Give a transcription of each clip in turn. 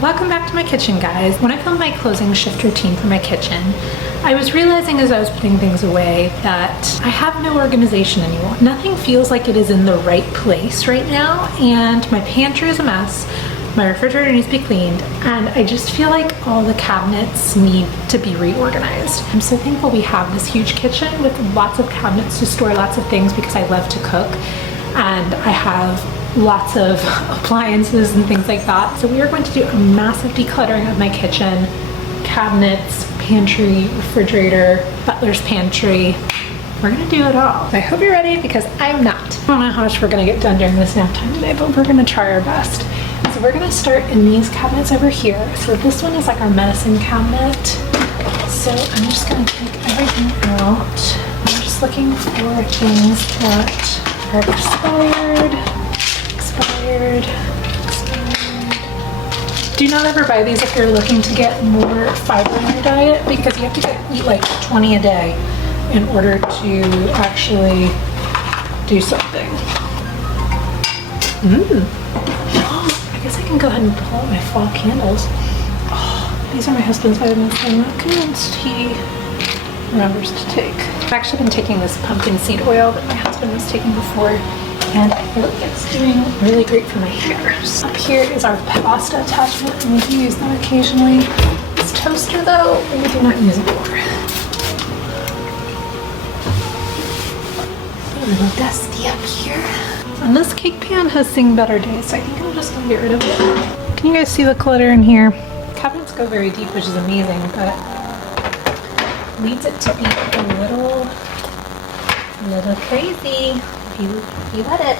Welcome back to my kitchen, guys. When I filmed my closing shift routine for my kitchen, I was realizing as I was putting things away that I have no organization anymore. Nothing feels like it is in the right place right now, and my pantry is a mess. My refrigerator needs to be cleaned, and I just feel like all the cabinets need to be reorganized. I'm so thankful we have this huge kitchen with lots of cabinets to store lots of things because I love to cook, and I have lots of appliances and things like that. So we are going to do a massive decluttering of my kitchen, cabinets, pantry, refrigerator, butler's pantry. We're gonna do it all. I hope you're ready because I'm not. I don't know how much we're gonna get done during this nap time today, but we're gonna try our best. So we're gonna start in these cabinets over here. So this one is like our medicine cabinet. So I'm just gonna take everything out. I'm just looking for things that are expired. Do not ever buy these if you're looking to get more fiber in your diet, because you have to eat like 20 a day in order to actually do something. I guess I can go ahead and pull out my fall candles. Oh, these are my husband's vitamins. I'm not convinced he remembers to take. I've actually been taking this pumpkin seed oil that my husband was taking before, and I feel like it's doing really great for my hair. So up here is our pasta attachment, and we do use that occasionally. This toaster though, we do not use it for. A little dusty up here. And this cake pan has seen better days, so I think I'm just gonna get rid of it. Can you guys see the clutter in here? Cabinets go very deep, which is amazing, but leads it to be a little crazy. You let it.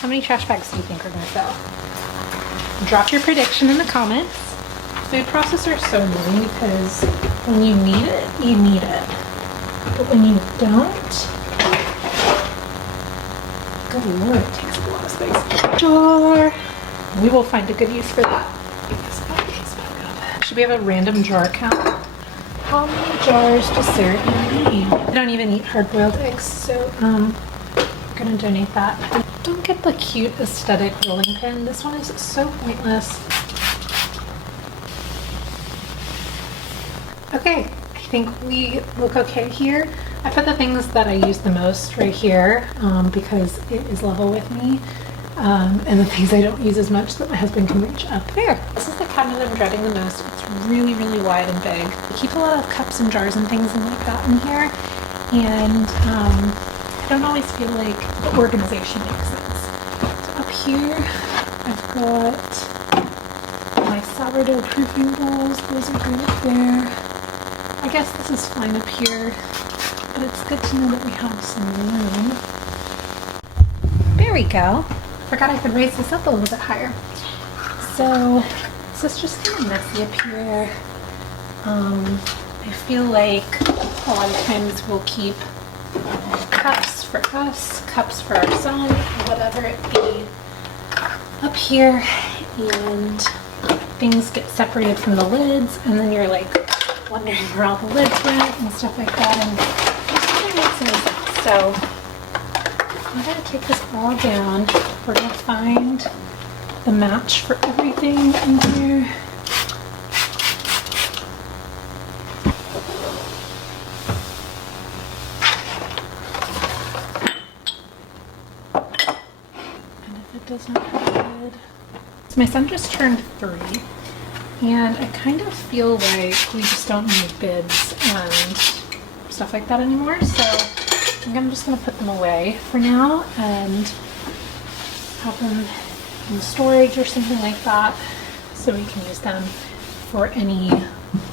How many trash bags do you think are gonna fill? Drop your prediction in the comments. Food processor is so annoying because when you need it, you need it. But when you don't, good lord, it takes a lot of space. Jar. We will find a good use for that. Should we have a random jar count? How many jars does Sarah need? I don't even eat hard-boiled eggs, so we're gonna donate that. Don't get the cute aesthetic rolling pin. This one is so pointless. Okay, I think we look okay here. I put the things that I use the most right here because it is level with me. And the things I don't use as much that my husband can reach up there. This is the cabinet I'm dreading the most. It's really, really wide and big. I keep a lot of cups and jars and things and like that in here, and I don't always feel like the organization makes sense. So up here, I've got my sourdough proofing bowls. Those are good up there. I guess this is fine up here, but it's good to know that we have some room. There we go. Forgot I could raise this up a little bit higher. So this is just kind of messy up here. I feel like a lot of times we'll keep cups for us, cups for our son, whatever it be, up here, and things get separated from the lids, and then you're like wondering where all the lids went and stuff like that, and it doesn't make any sense. So I'm going to take this all down. We're going to find the match for everything in here. And if it does not have a lid. So my son just turned 3, and I kind of feel like we just don't need bibs and stuff like that anymore. So I'm just going to put them away for now and have them in storage or something like that, so we can use them for any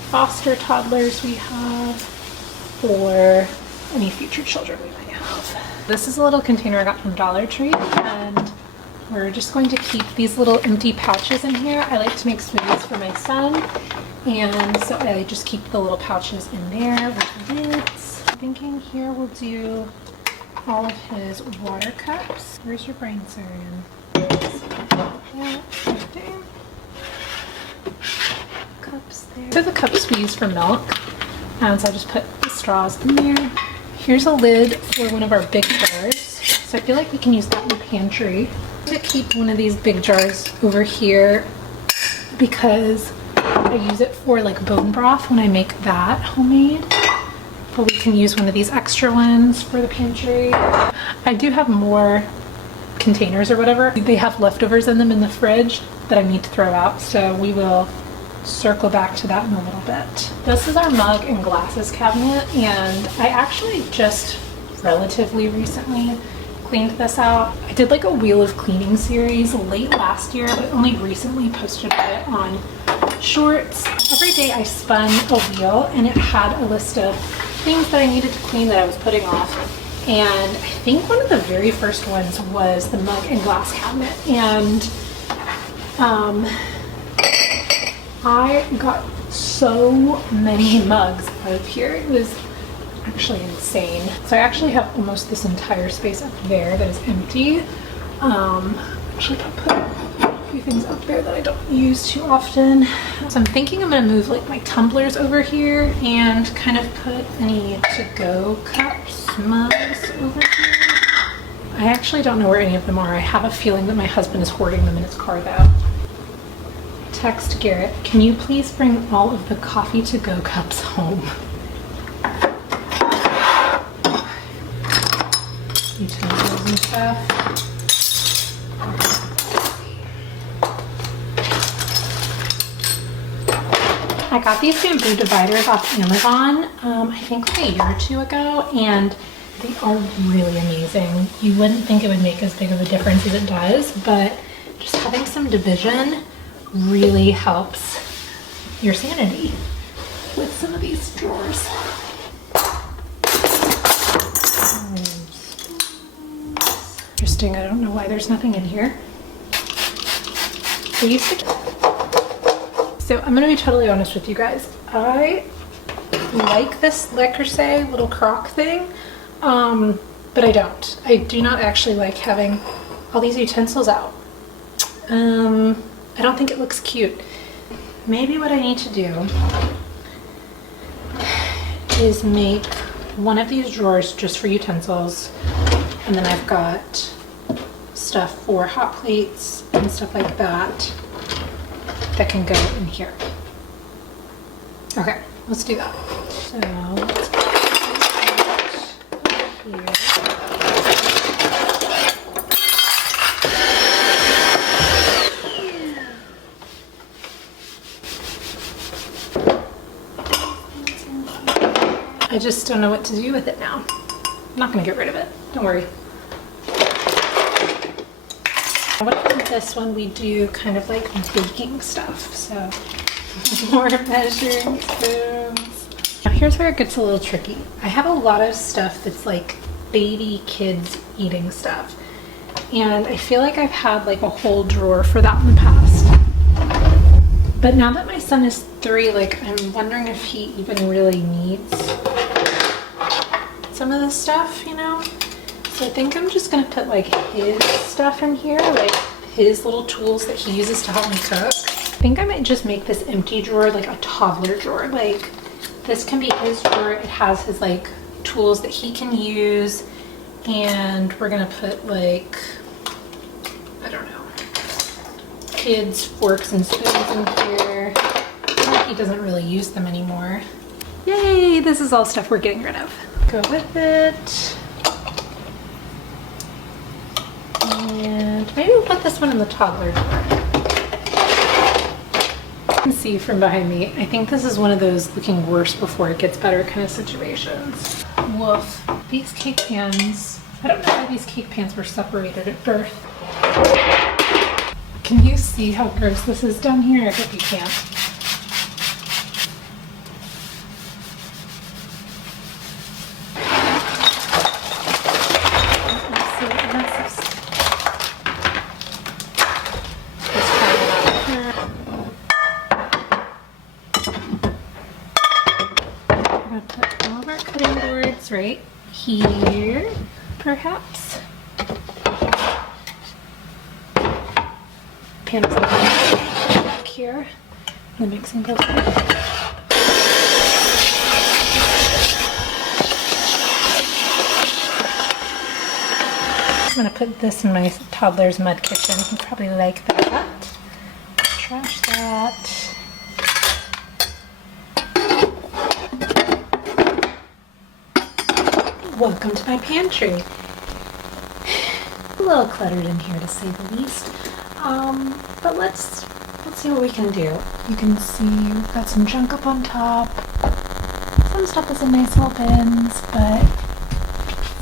foster toddlers we have or any future children we might have. This is a little container I got from Dollar Tree, and we're just going to keep these little empty pouches in here. I like to make smoothies for my son, and so I just keep the little pouches in there with lids. Thinking here we'll do all of his water cups. Where's your brain, Saraann? Yeah, right there. Cups there. These are the cups we use for milk. So I just put the straws in there. Here's a lid for one of our big jars. So I feel like we can use that in the pantry. To keep one of these big jars over here because I use it for like bone broth when I make that homemade. But we can use one of these extra ones for the pantry. I do have more containers or whatever. They have leftovers in them in the fridge that I need to throw out, so we will circle back to that in a little bit. This is our mug and glasses cabinet, and I actually just relatively recently cleaned this out. I did like a wheel of cleaning series late last year, but only recently posted about it on shorts. Every day I spun a wheel and it had a list of things that I needed to clean that I was putting off. And I think one of the very first ones was the mug and glass cabinet. And I got so many mugs out of here. It was actually insane. So I actually have almost this entire space up there that is empty. Actually, I'll put a few things up there that I don't use too often. So I'm thinking I'm gonna move like my tumblers over here and kind of put any to-go cups, mugs over here. I actually don't know where any of them are. I have a feeling that my husband is hoarding them in his car though. Text Garrett, can you please bring all of the coffee to-go cups home? Utensils and stuff. I got these bamboo dividers off Amazon, I think like a year or two ago, and they are really amazing. You wouldn't think it would make as big of a difference as it does, but just having some division really helps your sanity with some of these drawers. Interesting, I don't know why there's nothing in here. I used to... So I'm gonna be totally honest with you guys. I like this Le Creuset little crock thing, but I don't. I do not actually like having all these utensils out. I don't think it looks cute. Maybe what I need to do is make one of these drawers just for utensils, and then I've got stuff for hot plates and stuff like that that can go in here. Okay, let's do that. So let's put that here. I just don't know what to do with it now. I'm not gonna get rid of it, don't worry. What about this one? We do kind of like baking stuff, so more measuring spoons. Now here's where it gets a little tricky. I have a lot of stuff that's like baby kids eating stuff, and I feel like I've had like a whole drawer for that in the past. But now that my son is 3, like I'm wondering if he even really needs some of this stuff, you know? So I think I'm just gonna put like his stuff in here, like his little tools that he uses to help me cook. I think I might just make this empty drawer like a toddler drawer. Like this can be his drawer. It has his like tools that he can use, and we're gonna put like, I don't know, kids' forks and spoons in here. I feel like he doesn't really use them anymore. Yay, this is all stuff we're getting rid of. Go with it. And maybe we'll put this one in the toddler drawer. You can see from behind me, I think this is one of those looking worse before it gets better kind of situations. Woof. These cake pans, I don't know why these cake pans were separated at birth. Can you see how gross this is down here? I hope you can't. Right here, perhaps. Panels back here. The mixing bowl. I'm gonna put this in my toddler's mud kitchen. He'd probably like that. Trash that. Welcome to my pantry. A little cluttered in here to say the least. But let's see what we can do. You can see we've got some junk up on top. Some stuff is in nice little bins, but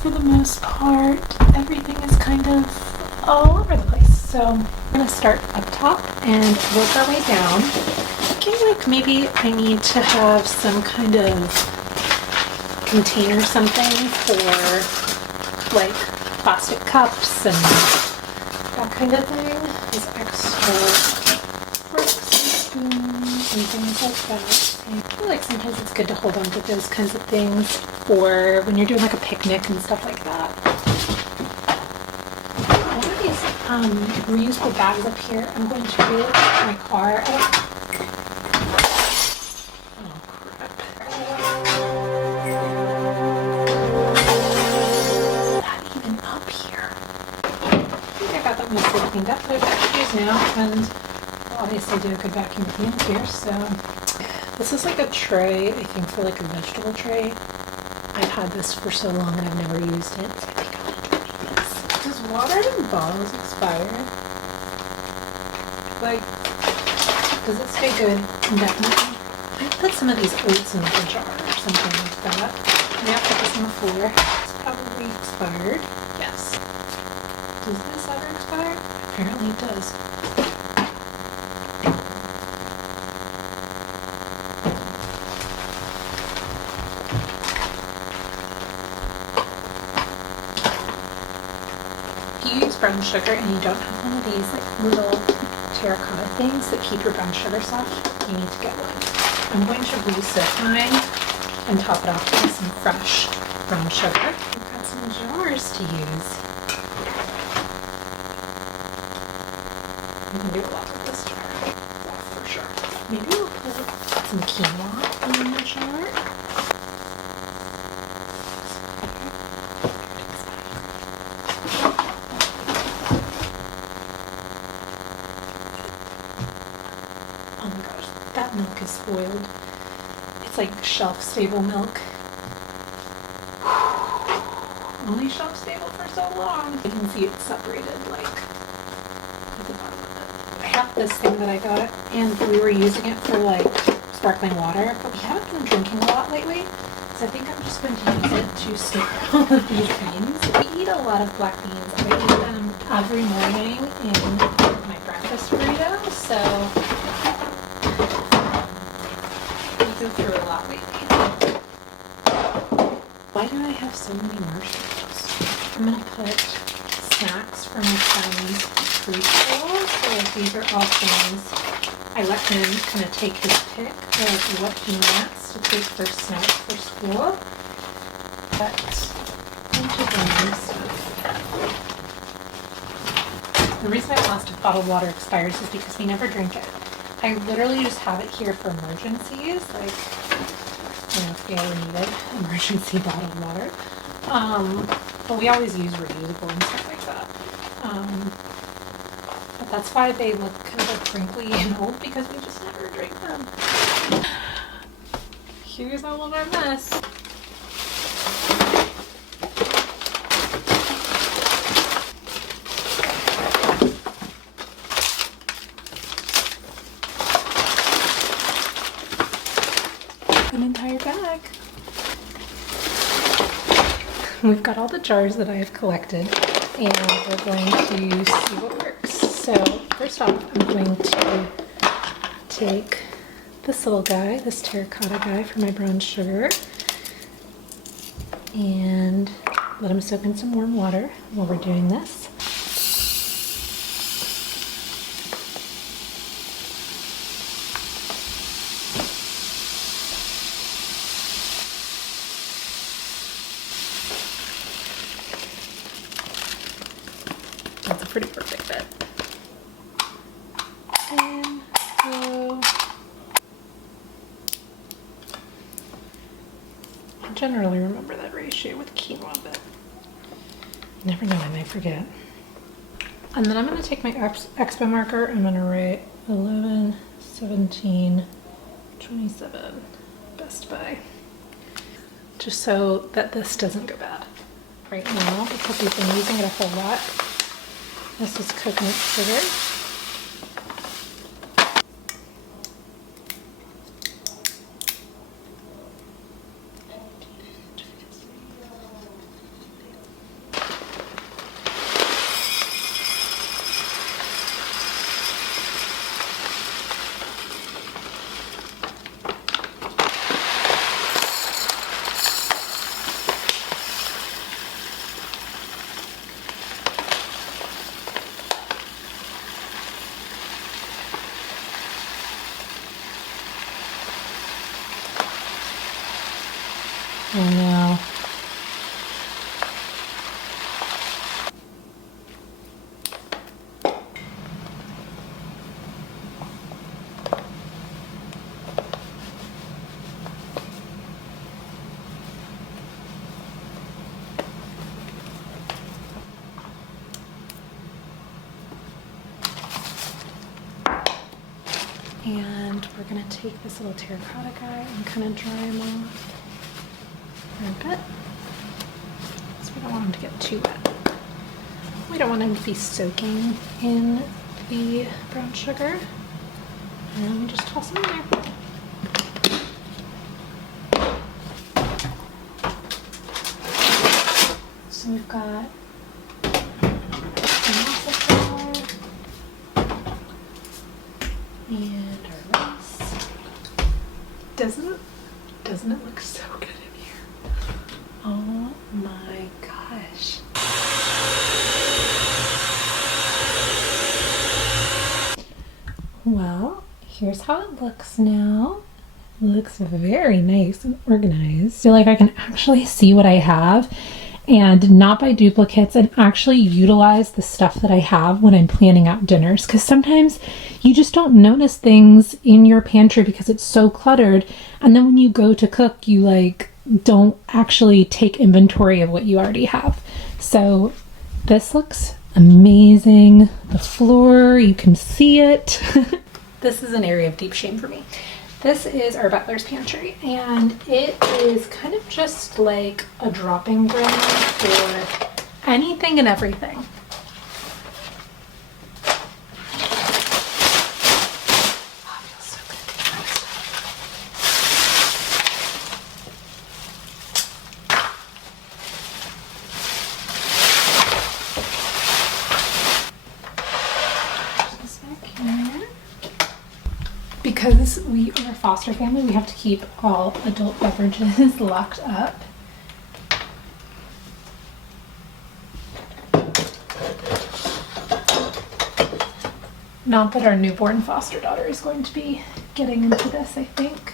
for the most part, everything is kind of all over the place. So I'm gonna start up top and work our way down. I feel like maybe I need to have some kind of container something for like plastic cups and that kind of thing. These extra forks and spoons and things like that. I feel like sometimes it's good to hold on to those kinds of things for when you're doing like a picnic and stuff like that. One of these reusable bags up here, I'm going to put my car. Mostly cleaned up, but I've got shoes now, and I'll obviously do a good vacuum clean here. So this is like a tray, I think, for like a vegetable tray. I've had this for so long and I've never used it, so I think I'm gonna donate this. Does water in bottles expire? Like, does it stay good indefinitely? I put some of these oats in like a jar or something like that. May I put this on the floor? It's probably expired. Yes. Does this ever expire? Apparently it does. If you use brown sugar and you don't have one of these like little terracotta things that keep your brown sugar soft, you need to get one. I'm going to reset mine and top it off with some fresh brown sugar. We've got some jars to use. You can do a lot with this jar, yeah, for sure. Maybe we'll put some quinoa in the jar. Oh my gosh, that milk is spoiled. It's like shelf-stable milk. Only shelf-stable for so long. You can see it's separated like at the bottom of it. I have this thing that I got, and we were using it for like sparkling water, but we haven't been drinking a lot lately, so I think I'm just going to use it to store all of these beans. We eat a lot of black beans. I eat them every morning in my breakfast burrito, so we go through a lot lately. Why do I have so many marshmallows? I'm gonna put snacks for my son's preschool. So these are all things I let him kind of take his pick of what he wants to take for snacks for school. But bunch of random stuff. The reason I asked if bottled water expires is because we never drink it. I literally just have it here for emergencies, like, you know, if we ever needed emergency bottled water. But we always use reusable and stuff like that. But that's why they look kind of crinkly and old, because we just never drink them. Here's all of our mess. An entire bag. We've got all the jars that I have collected, and we're going to see what works. So first off, I'm going to take this little guy, this terracotta guy for my brown sugar, and let him soak in some warm water while we're doing this. That's a pretty perfect fit. And so I generally remember that ratio with quinoa, but Never know, I might forget. And then I'm going to take my expo marker. I'm going to write 11, 17, 27, Best Buy. Just so that this doesn't go bad. Right now, because we've been using it a whole lot, this is coconut sugar. Oh no. And we're gonna take this little terracotta guy and kind of dry him off a bit. So we don't want him to get too wet. We don't want him to be soaking in the brown sugar. And we just toss him in there. So we've got and our rice. Doesn't it look so good in here? Oh my gosh. Well, here's how it looks now. It looks very nice and organized. I feel like I can actually see what I have and not buy duplicates and actually utilize the stuff that I have when I'm planning out dinners. Because sometimes you just don't notice things in your pantry because it's so cluttered. And then when you go to cook, you like don't actually take inventory of what you already have. So this looks amazing. The floor, you can see it. This is an area of deep shame for me. This is our butler's pantry, and it is kind of just like a dropping ground for anything and everything. Oh, it feels so good. This back here. Because we are a foster family, we have to keep all adult beverages locked up. Not that our newborn foster daughter is going to be getting into this, I think.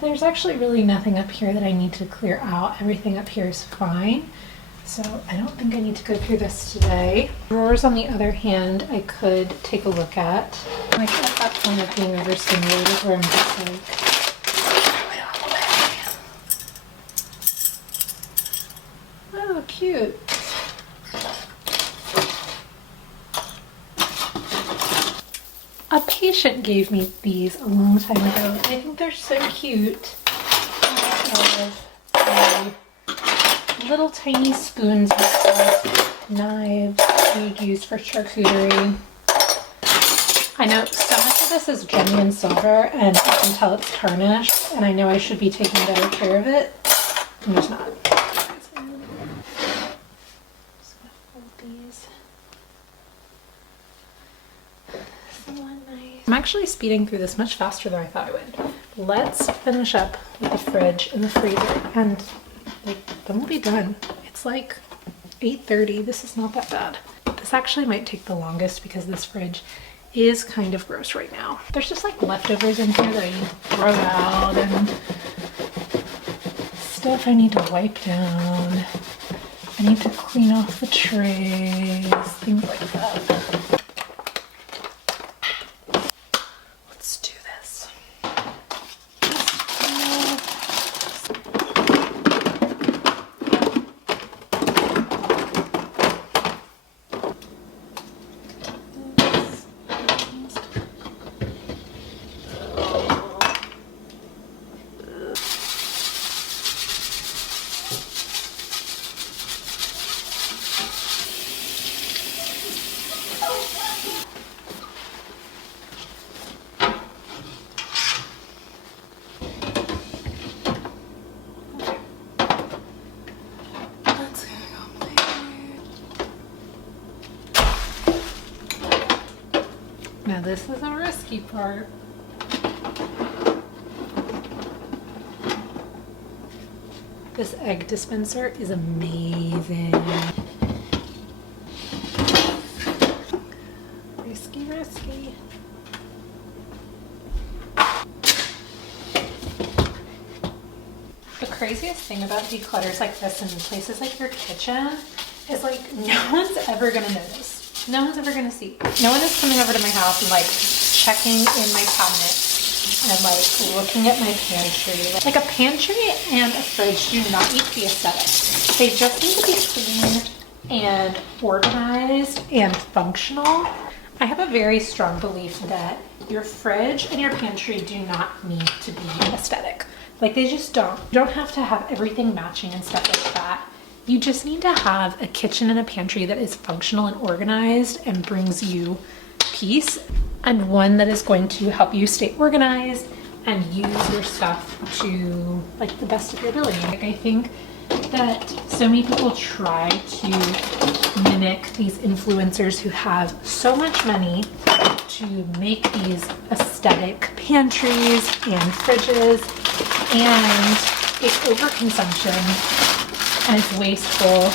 There's actually really nothing up here that I need to clear out. Everything up here is fine. So I don't think I need to go through this today. Drawers, on the other hand, I could take a look at. Like at that point of being overstimulated where I'm just like, throw it all away. Oh, cute. A patient gave me these a long time ago. I think they're so cute. Little tiny spoons and stuff, knives you'd use for charcuterie. I know so much of this is genuine silver and I can tell it's tarnished, and I know I should be taking better care of it. I'm just not. Just gonna fold these. I'm actually speeding through this much faster than I thought I would. Let's finish up with the fridge and the freezer, and then we'll be done. It's like 8:30. This is not that bad. This actually might take the longest because this fridge is kind of gross right now. There's just like leftovers in here that I need to throw out and stuff I need to wipe down. I need to clean off the trays, things like that. Let's do this. Now this is a risky part. This egg dispenser is amazing. Risky, risky. The craziest thing about declutters like this in places like your kitchen is like no one's ever gonna notice. No one's ever gonna see. No one is coming over to my house and like checking in my cabinets and like looking at my pantry. Like a pantry and a fridge do not need to be aesthetic. They just need to be clean and organized and functional. I have a very strong belief that your fridge and your pantry do not need to be aesthetic. Like they just don't. You don't have to have everything matching and stuff like that. You just need to have a kitchen and a pantry that is functional and organized and brings you peace, and one that is going to help you stay organized and use your stuff to like the best of your ability. Like I think that so many people try to mimic these influencers who have so much money to make these aesthetic pantries and fridges, and it's overconsumption and it's wasteful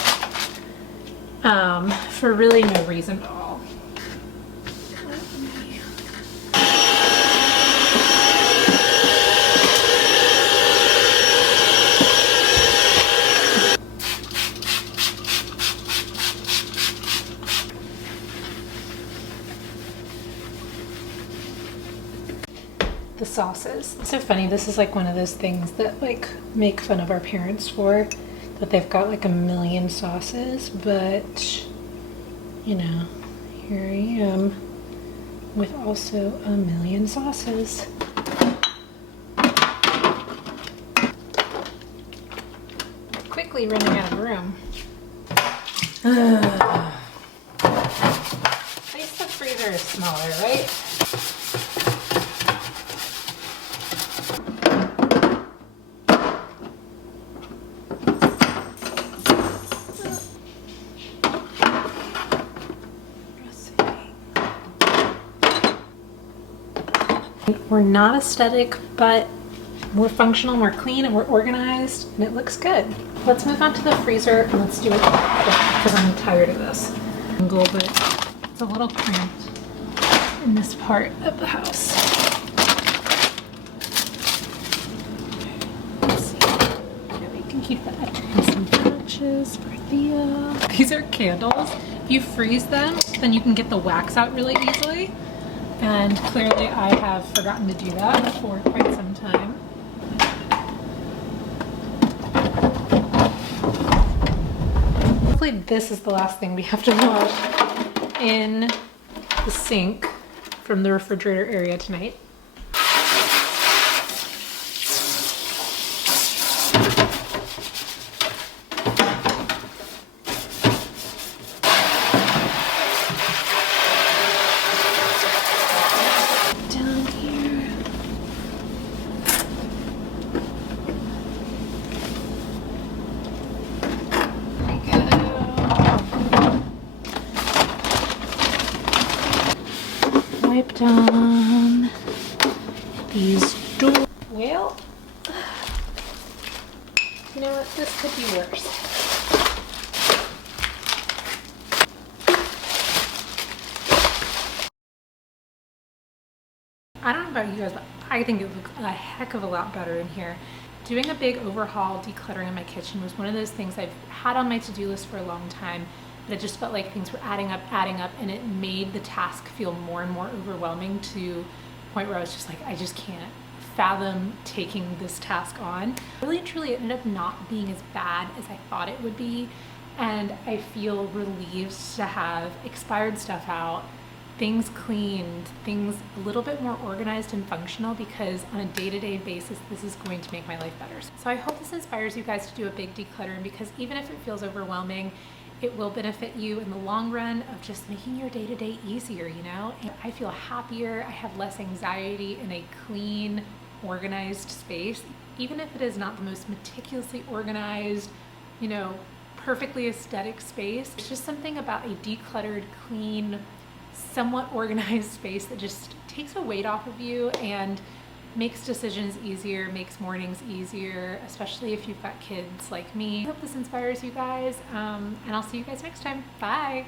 for really no reason at all. The sauces. It's so funny. This is like one of those things that like make fun of our parents for, that they've got like a million sauces, but you know, here I am with also a million sauces. Quickly running out of room. At least the freezer is smaller, right? We're not aesthetic, but we're functional, we're clean, and we're organized, and it looks good. Let's move on to the freezer and let's do it quick because I'm tired of this. But it's a little cramped in this part of the house. Let's see. Yeah, we can keep that and some patches for Thea. These are candles. If you freeze them, then you can get the wax out really easily. And clearly I have forgotten to do that for quite some time. Hopefully this is the last thing we have to wash in the sink from the refrigerator area tonight. Wiped on these doors. Well, you know what? This could be worse. I don't know about you guys, but I think it looks a heck of a lot better in here. Doing a big overhaul, decluttering in my kitchen was one of those things I've had on my to-do list for a long time. But it just felt like things were adding up, and it made the task feel more and more overwhelming to the point where I was just like, I just can't fathom taking this task on. Really and truly, it ended up not being as bad as I thought it would be, and I feel relieved to have expired stuff out, things cleaned, things a little bit more organized and functional, because on a day-to-day basis, this is going to make my life better. So I hope this inspires you guys to do a big decluttering, because even if it feels overwhelming, it will benefit you in the long run of just making your day-to-day easier, you know? And I feel happier, I have less anxiety in a clean, organized space, even if it is not the most meticulously organized, you know, perfectly aesthetic space. It's just something about a decluttered, clean somewhat organized space that just takes a weight off of you and makes decisions easier, makes mornings easier, especially if you've got kids like me. I hope this inspires you guys, and I'll see you guys next time. Bye.